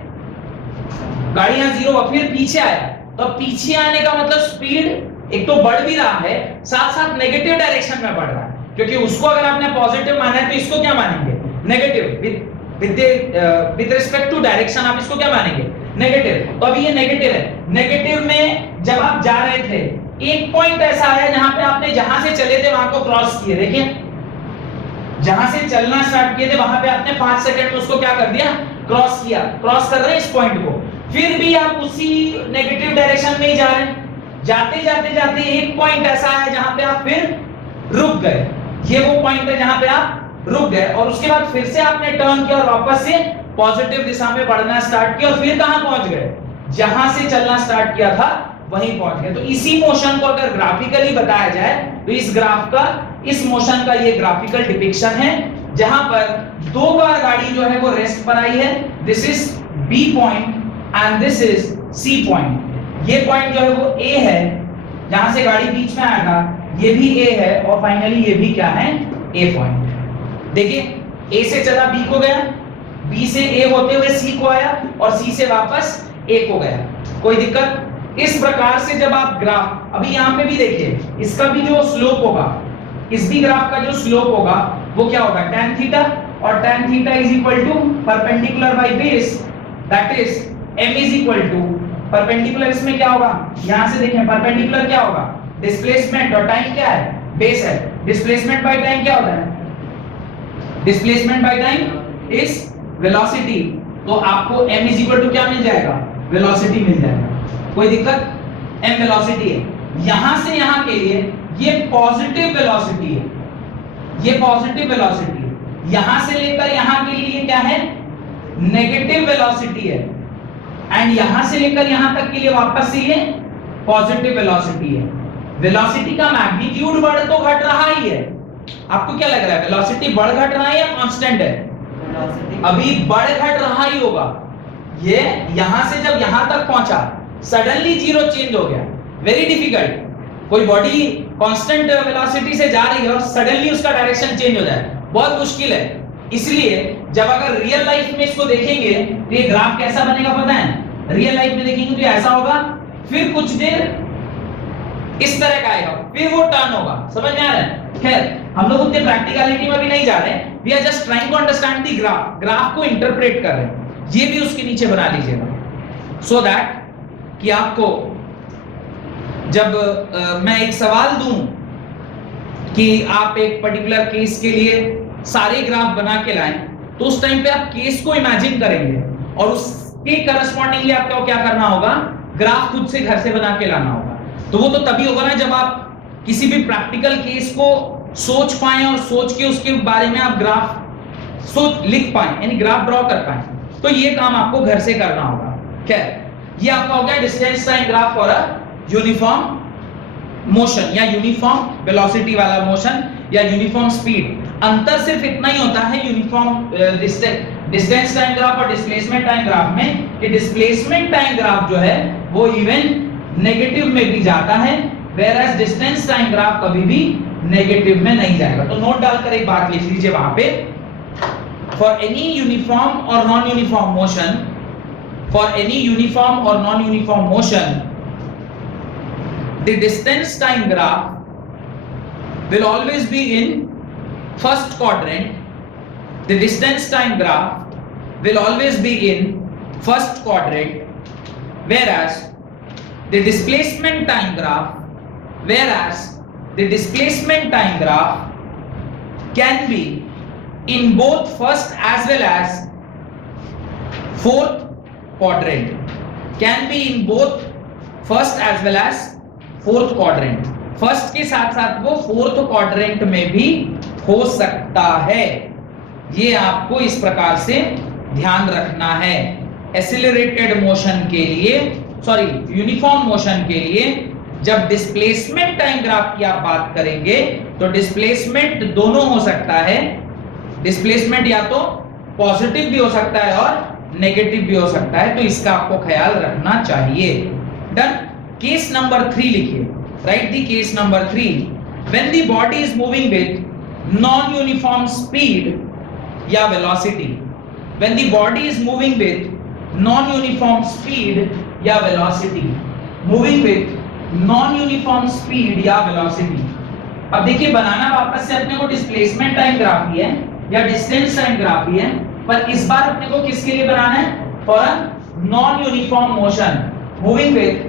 गाड़ी यहाँ जीरो हुआ, फिर पीछे आया, तो पीछे आने का मतलब स्पीड एक तो बढ़ भी रहा है, साथ साथ नेगेटिव डायरेक्शन में बढ़ रहा है, क्योंकि उसको अगर आपने पॉजिटिव माना है तो इसको क्या मानेंगे, negative, with respect to direction आप इसको क्या मानेंगे, नेगेटिव। तो अभी ये नेगेटिव है, नेगेटिव में जब आप जा रहे थे एक पॉइंट ऐसा आया जहां पे आपने जहां से चले थे वहां को क्रॉस किए, देखिए जहां से चलना स्टार्ट किए थे वहां पे आपने 5 सेकंड में उसको क्या कर दिया, क्रॉस किया, क्रॉस कर रहे हैं इस पॉइंट को, फिर भी आप उसी नेगेटिव डायरेक्शन में ही जा रहे हैं, जाते जाते जाते एक पॉइंट ऐसा है जहां पे आप फिर रुक गए, ये वो पॉइंट है जहां पे आप रुक गए, और उसके बाद फिर से आपने टर्न किया और वापस से पॉजिटिव दिशा में बढ़ना स्टार्ट किया, और फिर कहां पहुंच गए, जहां से चलना स्टार्ट किया था वहीं पहुंच गए। तो इसी मोशन को अगर ग्राफिकली बताया जाए तो इस ग्राफ का, इस मोशन का ये ग्राफिकल डिपिक्शन है, जहां पर दो बार गाड़ी जो है वो रेस्ट पर आई है, this is B point and this is C point. ये पॉइंट जो है वो ए है, जहां से गाड़ी बीच में आएगा, ये भी ए है, और फाइनली ये भी क्या है, ए पॉइंट। देखिए ए से चला बी को गया, बी से ए होते हुए सी को आया, और सी से वापस ए को गया, कोई दिक्कत। इस प्रकार से जब आप ग्राफ, अभी यहां पे भी देखिए, इसका भी जो स्लोप होगा, इस भी ग्राफ का जो स्लोप होगा वो क्या होगा, tan थीटा, और tan theta is equal to perpendicular by base, that is m is equal to perpendicular, इसमें क्या होगा, यहां से देखें परपेंडिकुलर क्या होगा, डिस्प्लेसमेंट, और टाइम क्या है, बेस है, डिस्प्लेसमेंट बाय टाइम क्या होता है, displacement by time is velocity, तो आपको m इज इक्वल टू क्या मिल जाएगा, वेलोसिटी मिल जाएगा, कोई दिक्कत, m वेलोसिटी है। यहां से यहां के लिए ये पॉजिटिव वेलोसिटी है, ये पॉजिटिव वेलोसिटी है, यहां से लेकर यहां के लिए ये क्या है, नेगेटिव वेलोसिटी है, एंड यहां से लेकर यहां तक के लिए वापस से ये पॉजिटिव वेलोसिटी है। वेलोसिटी का मैग्नीट्यूड बढ़ तो घट रहा ही है, आपको क्या लग रहा है, वेलोसिटी बढ़ घट रहा है या कांस्टेंट है, अभी बढ़ घट रहा ही होगा, ये यहां से जब यहां तक पहुंचा सडनली जीरो चेंज हो गया, वेरी डिफिकल्ट, कोई बॉडी कांस्टेंट वेलोसिटी से जा रही है और सडनली उसका डायरेक्शन चेंज हो जाए, बहुत मुश्किल है। इसलिए जब अगर रियल लाइफ में इसको देखेंगे तो ये ग्राफ कैसा बनेगा पता है, रियल लाइफ में देखेंगे तो ऐसा होगा, फिर कुछ देर इस तरह का आएगा, फिर वो टर्न होगा, समझ में आ रहा है। खैर हम लोग उतने प्रैक्टिकलिटी में भी नहीं जा रहे, we are just trying to understand the graph, graph को इंटरप्रेट कर रहे हैं, ये भी उसके नीचे बना लीजिएगा, सो दैट कि आपको जब मैं एक सवाल दूं कि आप एक पर्टिकुलर केस के लिए सारे ग्राफ बना के लाएं, तो उस टाइम पे आप केस को इमेजिन करेंगे और उसके करस्पॉन्डिंगली आपको क्या करना होगा, ग्राफ खुद से घर से बना के लाना होगा। तो वो तो तभी होगा ना जब आप किसी भी प्रैक्टिकल केस को सोच पाएं और सोच के उसके बारे में आप ग्राफ सोच लिख पाएं, यानी ग्राफ ड्रॉ कर पाएं, तो ये काम आपको घर से करना होगा। खैर ये आपका हो गया distance time graph for a uniform motion या यूनिफॉर्म वेलोसिटी वाला मोशन या यूनिफॉर्म स्पीड। अंतर सिर्फ इतना ही होता है यूनिफॉर्म डिस्टेंस टाइम ग्राफ और डिस्प्लेसमेंट टाइम ग्राफ में कि डिस्प्लेसमेंट टाइम ग्राफ जो है वो इवन नेगेटिव में भी जाता है, whereas डिस्टेंस टाइम ग्राफ कभी भी नेगेटिव में नहीं जाएगा। तो नोट डालकर एक बात लिख लीजिए वहां पे, फॉर एनी यूनिफॉर्म और non uniform motion, for any uniform और non uniform motion, the distance time graph will always be in first quadrant. The distance time graph will always be in first quadrant, whereas the displacement time graph can be in both first as well as fourth quadrant, can be in both first as well as fourth quadrant. First के साथ साथ वो fourth quadrant में भी हो सकता है। ये आपको इस प्रकार से ध्यान रखना है। एक्सीलरेटेड मोशन के लिए, सॉरी यूनिफॉर्म मोशन के लिए जब डिस्प्लेसमेंट टाइम ग्राफ की आप बात करेंगे तो डिस्प्लेसमेंट दोनों हो सकता है। डिस्प्लेसमेंट या तो पॉजिटिव भी हो सकता है और नेगेटिव भी हो सकता है, तो इसका आपको ख्याल रखना चाहिए। डन। केस नंबर 3 लिखिए। Write the case number 3. When the body is moving with non-uniform speed या velocity, when the body is moving with non-uniform speed या velocity, moving with non-uniform speed या velocity. अब देखिए बनाना वापस से अपने को डिस्प्लेसमेंट टाइम ग्राफ ही है या डिस्टेंस टाइम ग्राफ ही है, पर इस बार अपने को किसके लिए बनाना है? For a non uniform motion, moving with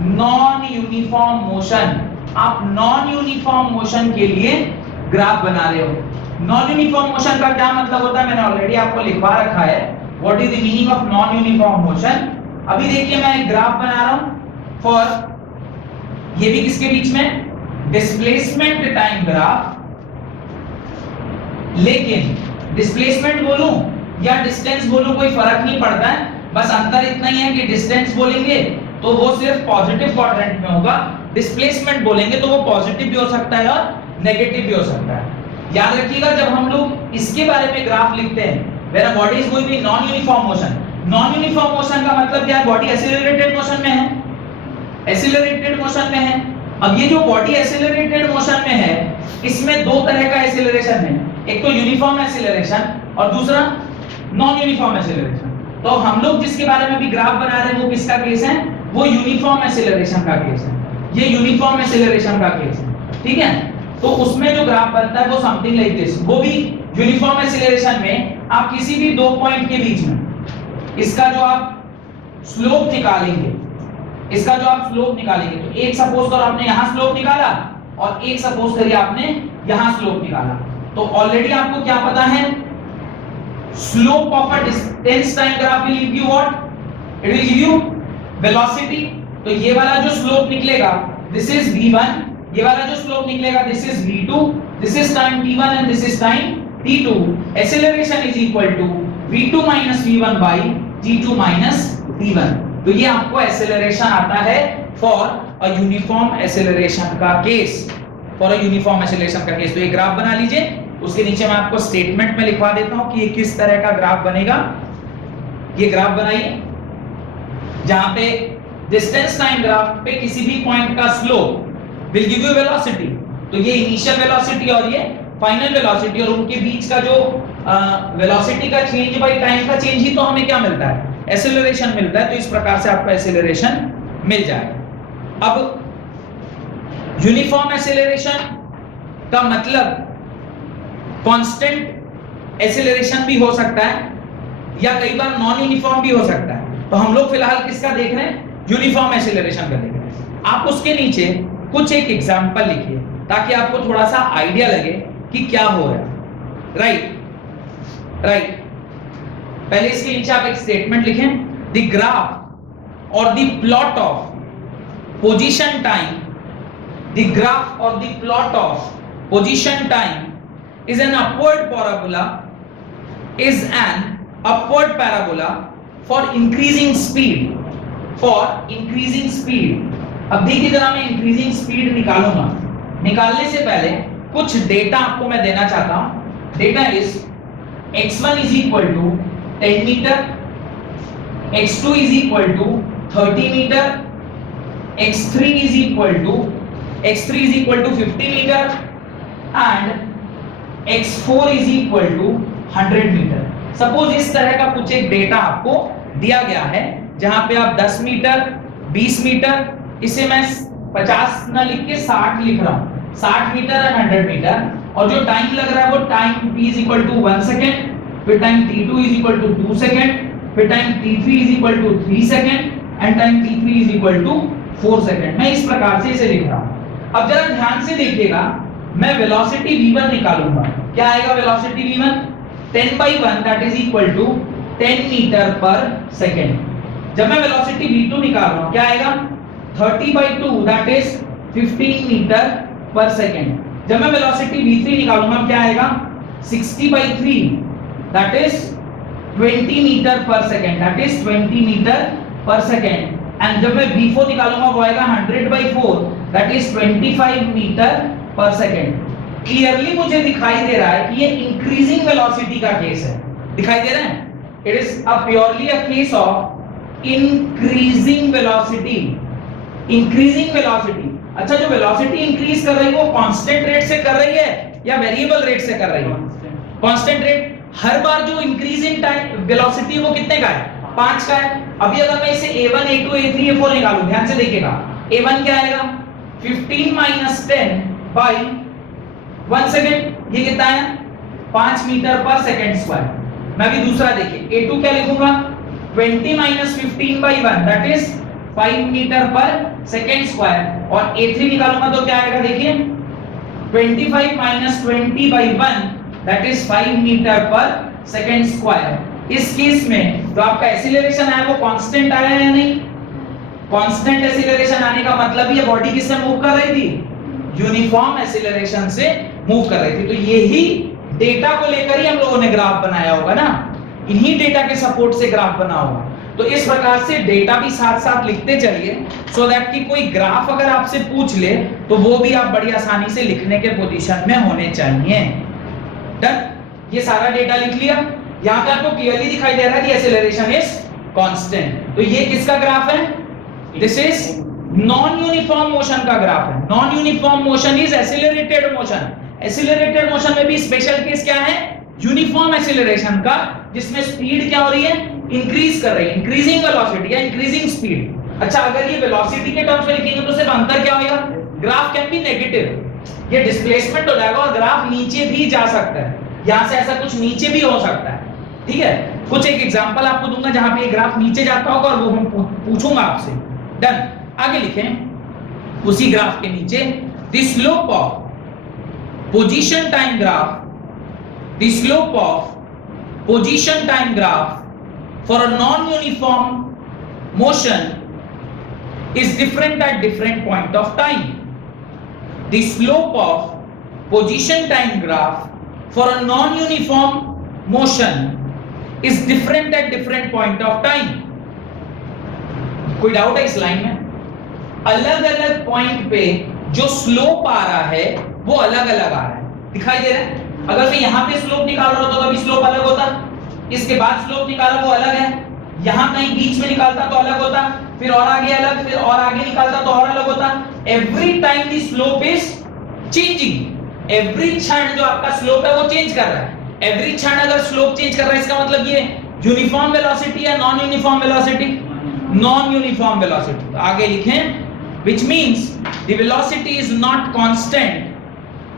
non uniform motion. आप नॉन यूनिफॉर्म मोशन के लिए ग्राफ बना रहे हो। नॉन यूनिफॉर्म मोशन का क्या मतलब होता है मैंने ऑलरेडी आपको लिखवा रखा है। What is the meaning of non uniform motion? अभी देखिए मैं एक ग्राफ बना रहा हूं फॉर, ये भी किसके बीच में? Displacement time graph. लेकिन डिस्प्लेसमेंट बोलूं या डिस्टेंस बोलूं कोई फर्क नहीं पड़ता है, बस अंतर इतना ही है कि डिस्टेंस बोलेंगे तो वो सिर्फ पॉजिटिव क्वाड्रेंट में होगा, डिस्प्लेसमेंट बोलेंगे तो वो पॉजिटिव भी हो सकता है और नेगेटिव भी हो सकता है। याद रखिएगा जब हम लोग इसके बारे में ग्राफ लिखते हैं, when a body is going in non uniform motion, non uniform motion का मतलब क्या है? बॉडी एक्सीलरेटेड मोशन में है, एक्सीलरेटेड मोशन में है। अब ये जो बॉडी एक्सीलरेटेड मोशन में है, इसमें दो तरह का एक्सीलरेशन है, एक तो यूनिफॉर्म एक्सीलरेशन और दूसरा नॉन यूनिफॉर्म एक्सीलरेशन। तो हम लोग जिसके बारे में भी ग्राफ बना रहे हैं वो किसका केस है? वो यूनिफॉर्म एक्सीलरेशन का केस है। ये यूनिफॉर्म एक्सीलरेशन का केस है, ठीक है? तो उसमें जो ग्राफ बनता है वो समथिंग लाइक दिस। वो भी यूनिफॉर्म एक्सीलरेशन में आप किसी भी दो पॉइंट के बीच में इसका जो आप स्लोप निकालेंगे, इसका जो आप स्लोप निकालेंगे, तो एक सपोज करो आपने यहां स्लोप निकाला और एक सपोज करिए आपने यहां स्लोप निकाला, तो ऑलरेडी आपको क्या पता है? Slope of a distance time graph will give you what? It will give you velocity. तो ये वाला जो स्लोप निकलेगा दिस इज v1, ये वाला जो स्लोप निकलेगा this is v2, this is time t1 and this is time t2। Acceleration is equal to v2 v1 by t2 t1। तो ये आपको एक्सीलरेशन आता है फॉर अ यूनिफॉर्म एक्सीलरेशन का case, for a uniform acceleration का case. तो ये graph बना लीजिए, उसके नीचे मैं आपको स्टेटमेंट में लिखवा देता हूं कि ये किस तरह का ग्राफ बनेगा। ये ग्राफ बनाइए जहां पे डिस्टेंस टाइम ग्राफ पे किसी भी पॉइंट का slope will give you velocity, तो ये इनिशियल वेलोसिटी और ये फाइनल वेलोसिटी, और उनके बीच का जो वेलोसिटी का चेंज बाय टाइम का चेंज ही तो हमें क्या मिलता है? एक्सीलरेशन मिलता है। तो इस प्रकार से आपको एक्सीलरेशन मिल जाएगा। अब यूनिफॉर्म एक्सीलरेशन का मतलब कांस्टेंट एक्सीलरेशन भी हो सकता है या कई बार नॉन यूनिफॉर्म भी हो सकता है। तो हम लोग फिलहाल किसका देख रहे हैं? यूनिफॉर्म एक्सीलरेशन का देख रहे हैं। आप उसके नीचे कुछ एक एग्जांपल लिखिए ताकि आपको थोड़ा सा आइडिया लगे कि क्या हो रहा है। राइट। पहले इसके नीचे आप एक स्टेटमेंट लिखें, द ग्राफ और the plot of position time, the graph और the plot of position time is an upward parabola, is an upward parabola for increasing speed, for increasing speed। अब देखिए जरा मैं increasing speed निकालूंगा। निकालने से पहले कुछ डेटा आपको मैं देना चाहता हूं। Data is x1 is equal to 10 metre, x2 is equal to 30 metre, x3 is equal to x3 is equal to 50 meter and x4 is equal to 100 metre. Suppose इस तरह का कुछ एक डेटा आपको दिया गया है जहां पे आप 10 मीटर 20 मीटर, इसे मैं 50 ना लिख के 60 लिख रहा हूं, 60 मीटर एंड 100 मीटर, और जो टाइम लग रहा है वो time t is equal to 1 second, फिर time t2 is equal to 2 second, फिर time t3 is equal to 3 second and time t3 is equal to 4 second. मैं इस प्रकार से इसे लिख रहा हूं। अब जरा ध्यान से देखिएगा, मैं वेलोसिटी v1 निकालूंगा। क्या आएगा velocity v1? 10/1 that is equal to 10 metre per second. जब मैं वेलोसिटी v2 निकाल रहा हूं क्या आएगा? 30/2 that is 15 metre per second. जब मैं वेलोसिटी v3 निकालूंगा क्या आएगा? 60/3 that is 20 metre per second, that is 20 metre per second. And जब मैं v4 निकालूंगा वो आएगा 100/4 that is 25 metre per second. Clearly मुझे दिखाई दे रहा है कि ये इंक्रीजिंग वेलोसिटी का केस है। दिखाई दे रहा है? It is a purely a case of increasing velocity. Increasing velocity. अच्छा, जो वेलोसिटी इंक्रीज कर रही है वो कांस्टेंट रेट से कर रही है या वेरिएबल रेट से कर रही है? Constant rate. हर बार जो इंक्रीज इन टाइम वेलोसिटी वो कितने का है? 5 का है। अभी अगर मैं इसे a1 a2 a3 a4 निकालूं, ध्यान से देखिएगा, a1 क्या आएगा? 15 minus 10 by 1 सेकंड। ये कितना है? 5 मीटर पर सेकंड स्क्वायर। मैं भी दूसरा देखिए, a2 क्या लिखूंगा? 20 minus 15 by 1 that is 5 metre per second square. और a3 निकालूंगा तो क्या आएगा? देखिए 25 minus 20 by 1 that is 5 metre per second square. इस केस में जो आपका एक्सीलरेशन आया वो कांस्टेंट आया है या नहीं? कांस्टेंट एक्सीलरेशन आने का मतलब ये बॉडी किससे मूव कर रही थी? यूनिफॉर्म एक्सीलरेशन से मूव कर रही थी। तो यही डेटा को लेकर ही हम लोगों ने ग्राफ बनाया होगा ना, इन्हीं डेटा के सपोर्ट से ग्राफ बना होगा। तो इस प्रकार से डेटा भी साथ साथ लिखते चलिए सो दैट कि कोई ग्राफ अगर आपसे पूछ ले तो वो भी आप बड़ी आसानी से लिखने के पोजीशन में होने चाहिए। डन? ये सारा डेटा लिख लिया। यहां पे आपको क्लियरली दिखाई दे रहा है कि एक्सीलरेशन इज कांस्टेंट। तो ये किसका ग्राफ है? This is non uniform motion का ग्राफ है। Non uniform motion is accelerated motion. Accelerated motion में भी स्पेशल केस क्या है? यूनिफॉर्म एक्सीलरेशन का, जिसमें स्पीड क्या हो रही है? इंक्रीज कर रही है, इंक्रीजिंग वेलोसिटी या इंक्रीजिंग स्पीड। अच्छा, अगर ये वेलोसिटी के टर्म्स में लिखेंगे तो सिर्फ अंतर क्या होगा? ग्राफ कैन बी नेगेटिव, ये डिस्प्लेसमेंट हो जाएगा और ग्राफ नीचे भी जा सकता है। यहां से ऐसा कुछ नीचे भी हो सकता है। ठीक है, कुछ एक एग्जांपल आपको दूंगा जहां पे ये ग्राफ नीचे जाता होगा और वो हम पूछूंगा आपसे। डन? आगे लिखें उसी ग्राफ के नीचे, the slope of position time graph, the slope of position time graph for a non-uniform motion is different at different point of time. The slope of position time graph for a non-uniform motion is different at different point of time. कोई doubt है इस line में? अलग अलग point पे जो slope आ रहा है वो अलग अलग आ रहा है। दिखाई दे रहा है? अगर मैं यहां पे स्लोप निकाल रहा होता तो कभी स्लोप अलग होता, इसके बाद स्लोप निकाला वो अलग है, यहां कहीं बीच में निकालता तो अलग होता, फिर और आगे अलग, फिर और आगे निकालता तो और अलग होता। Every time the slope is changing. Every क्षण जो आपका स्लोप है वो चेंज कर रहा है। एवरी क्षण अगर स्लोप चेंज कर रहा है इसका मतलब ये यूनिफॉर्म वेलोसिटी या non uniform velocity? Non uniform velocity. तो आगे लिखें which means the velocity is not constant,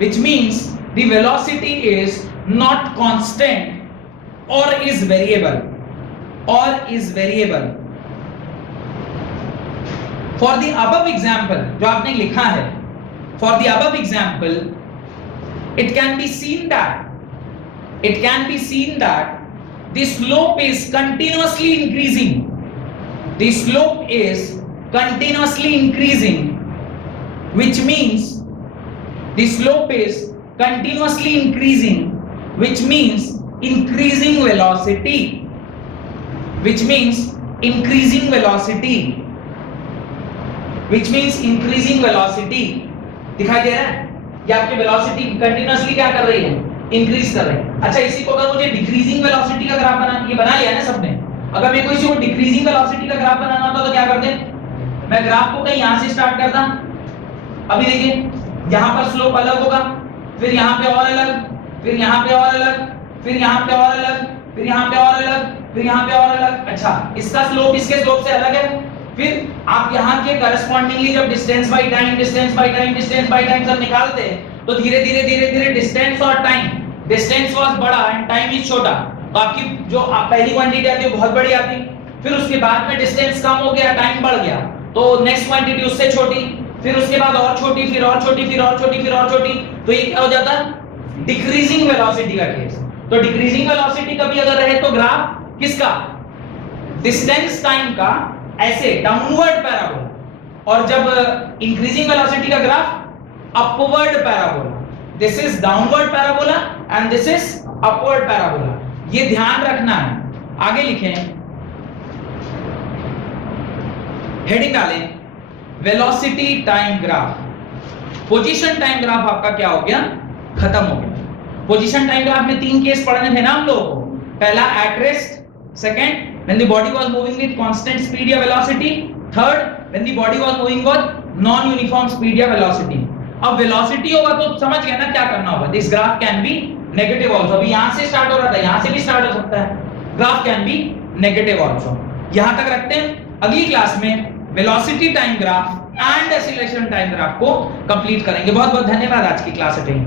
which means the velocity is not constant or is variable, or is variable. For the above example जो आपने लिखा है, for the above example it can be seen that the slope is continuously increasing. The slope is continuously increasing, which means the slope is continuously increasing, which means increasing velocity, which means increasing velocity, which means increasing velocity. दिखाई दे रहा है? ये आपकी velocity continuously क्या कर रही है? Increase कर रही है। अच्छा, इसी को अगर मुझे डिक्रीजिंग वेलोसिटी का ग्राफ बनाना, ये बना लिया ना सबने? अगर मैं कोई को डिक्रीजिंग वेलोसिटी का ग्राफ बनाना होता तो क्या करते? मैं ग्राफ को कहीं यहां से स्टार्ट करता अभी देखिए यहाँ पर स्लोप अलग होगा, फिर यहाँ पे और अलग, फिर यहाँ पे और अलग, फिर यहाँ पे और अलग, फिर यहाँ पे और अलग, फिर यहाँ पे और अलग। अच्छा, इसका स्लोप इसके स्लोप से अलग है। फिर आप यहाँ के करस्पॉन्डिंगली जब distance by time, distance by time, distance by time सब निकालते हैं तो धीरे धीरे धीरे धीरे डिस्टेंस और टाइम, डिस्टेंस वाज बड़ा एंड टाइम इज छोटा, तो आपकी जो आप पहली क्वांटिटी आती है बहुत बड़ी आती, फिर उसके बाद में डिस्टेंस कम हो गया, टाइम बढ़ गया, तो नेक्स्ट क्वांटिटी उससे छोटी, फिर उसके बाद और छोटी, फिर और छोटी, फिर और छोटी, फिर और छोटी, तो ये क्या हो जाता है? डिक्रीजिंग वेलोसिटी का केस। तो डिक्रीजिंग वेलोसिटी कभी अगर रहे तो ग्राफ किसका? डिस्टेंस टाइम का ऐसे डाउनवर्ड पैराबोला, और जब इंक्रीजिंग वेलोसिटी का graph upward parabola. This is downward parabola and this is upward parabola, ये ध्यान रखना है। आगे लिखें, हेडिंग डालें velocity time graph. Position time graph आपका क्या हो गया? खत्म हो गया। पोजीशन टाइम ग्राफ में 3 केस पढ़ने थे ना हम लोगों को। पहला at rest, second when the body was moving with constant speed या velocity, third when the body was moving with non uniform speed या velocity। अब वेलोसिटी होगा तो समझ गए ना क्या करना होगा। This graph can be negative also, अभी यहां से स्टार्ट हो रहा था, यहां से भी स्टार्ट हो सकता है। Graph can be negative also. यहां तक रखते हैं, अगली क्लास में velocity time graph and acceleration time graph को कंप्लीट करेंगे। बहुत बहुत धन्यवाद आज की क्लास अटेंड